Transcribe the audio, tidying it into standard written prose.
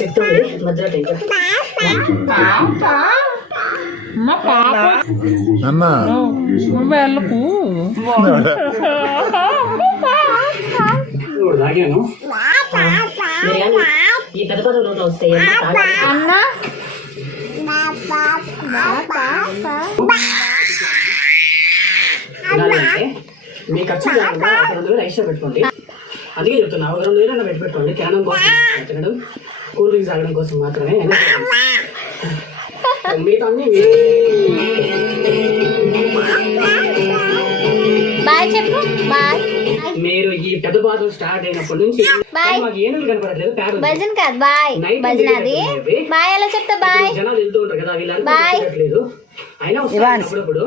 చెప్తుంది మధ్యలో అమ్మా వెళ్ళకు తాగాను ఈ పెద్ద పెద్ద నోట్లో వస్తాయి అన్నా మీ ఖర్చు 2,000 ఎక్స్ట్రా పెట్టుకోండి. అందుకే చెప్తున్నా 2,000 పెట్టుకోండి. తినడం కోసం తినడం, కూల్ డ్రింక్స్ తాగడం కోసం మాత్రమే. మిగతా బాయ్ చెప్పు. బాయ్. మీరు ఈ పెద్ద బాధలు స్టార్ట్ అయినప్పటి నుంచి మాకు ఏనుగులు కనపడట్లేదు. భజన్ కాదు బాయ్, భజన అది. బాయ్ ఎలా చెప్తా? బాయ్. జనాలు వెళ్తూ ఉంటారు కదా, వీళ్ళు అర్థం అయినా అప్పుడప్పుడు